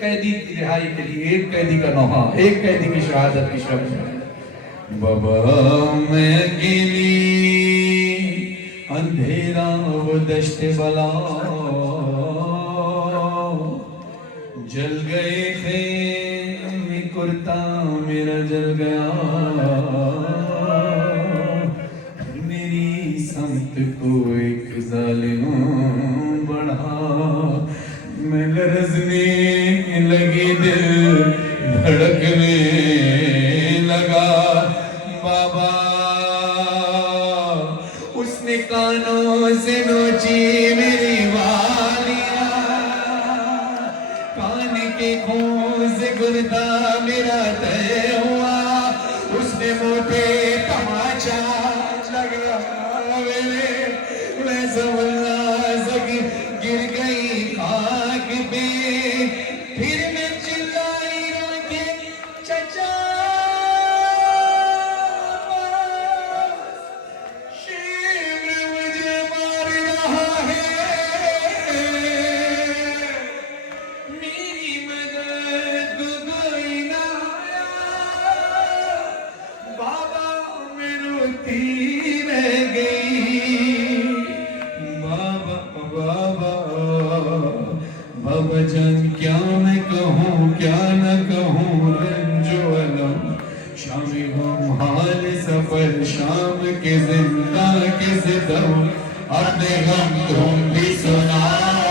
कैदी की रिहाई के लिए, एक कैदी का नौहा, एक कैदी की शहादत की शब। बाबा मैं अकेली अंधेरा वो दश्त बला, जल गए थे कुर्ता मेरा जल गया, मेरी समत को एक जालिम बढ़ा, मैं लरजने लगी दिल धड़कने लगा। बाबा उसने कानों से नोची मेरी वालियां, कान के खून से गुर्दा मेरा तय हुआ, उसने मोटे तमाचा लगा मेरे, मैं संभलना सकी गिर गई खाक पे, फिर मैं चिल्लाई रोके चचा शेर मुझे मार रहा है, मेरी मदद को कोई ना आया। बाबा मैं रोती रह गई, बाबा बाबा बाबा जान क्या मैं कहूँ क्या न कहूँ, रंजो अलम शामी हम हाल सफर, शाम के जिंदा के सितम, अपने गम तुम भी सुनाओ,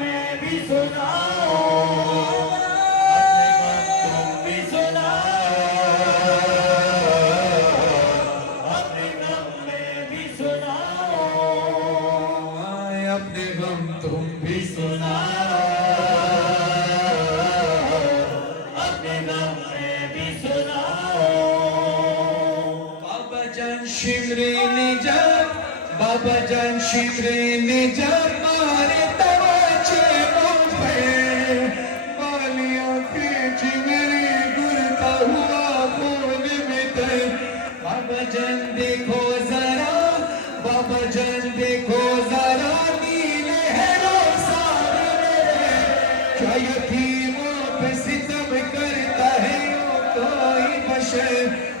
मैं भी सुनाओ, अपने गम तुम भी सुनाओ, अपने गम मैं भी सुनाओ, अपने गम तुम भी सुनाओ, अपने गम मैं भी सुनाओ। बाबा जान शिमरे ने जब, बाबा जान शिमरे ने जब मारे तमाचे मुझ पे, बालियां खींच मेरी गुरता हुआ खून में तय। बाबा जान देखो जरा, बाबा जान देखो जरा, नीले है रोज़ार मेरे, क्या यतीमों पे सितम करता है यूं कोई बशर।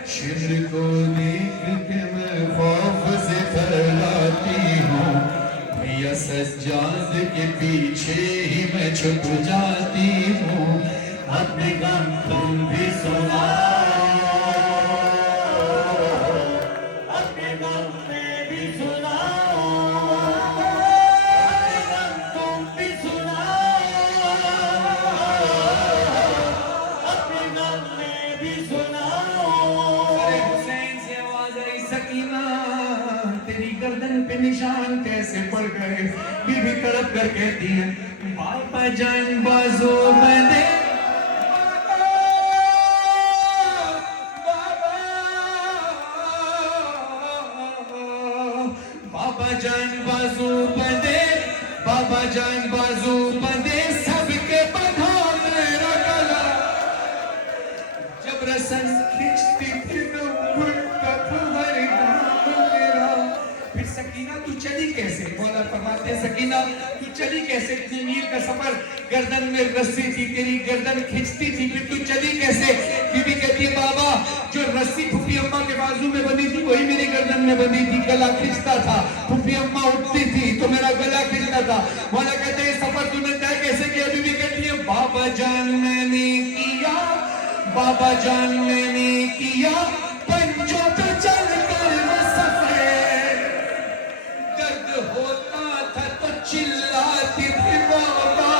शिमर को देख के मैं खौफ से थर्राती हूँ, भैया सज्जाद के पीछे ही मैं छुप जाती हूँ, अपने गम तुम भी सुनाओ, अपने गम मैं भी सुनाओ, अपने गम तुम भी सुनाओ, अपने गम मैं भी सुनाओ। अरे हुसैन से आवाज आई, सकीना तेरी गर्दन पे निशान कैसे पड़ गए? बीबी तड़प कर कहती है, बाबा जान बाजू बंदे, बाबा जान बाजू बंदे, बाबा जान बाजू बंदे, सबके बंधा मेरा गला, जब रसन खींचती थी तो घुटता तुम्हारे नाम मेरा। फिर सकीना तू चली कैसे? मौला फरमाते हैं, सकीना तू चली कैसे? इतनी मील का सफर, गर्दन में रस्सी थी, तेरी गर्दन खींचती थी, फिर तू चली कैसे? बीबी कहती है, बाबा जो रस्सी फूफी अम्मा के बाजू में बंधी थी वही मेरी गर्दन में बंधी थी, गला खींचता था, फूफी अम्मा उठती थी तो मेरा गला खींचता था। मौला कहते हैं, सफर तूने तय कैसे किया? बीबी कहती है, बाबा जान मैंने किया, बाबा जान मैंने किया, पंजों पे चलकर वो सफर, दर्द होता था तो चिल्लाती थी बाबा,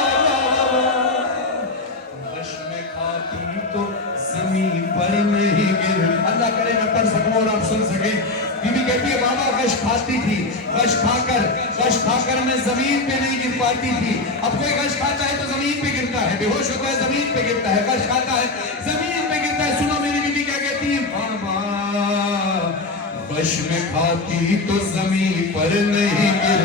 बश में खाती तो जमीन पर नहीं गिर। अल्लाह करे मैं पढ़ सकूं और आप सुन सके। बीबी कहती है, बाबा गश खाती थी, गश खाकर मैं जमीन पे नहीं गिर पाती थी। अब कोई गश खाता है तो जमीन पे गिरता है, बेहोश होता है जमीन पे गिरता है, गश खाता है जमीन पे गिरता है। सुनो मेरी बीबी क्या कहती है, बाबा गश में खाती तो जमीन पर नहीं गिर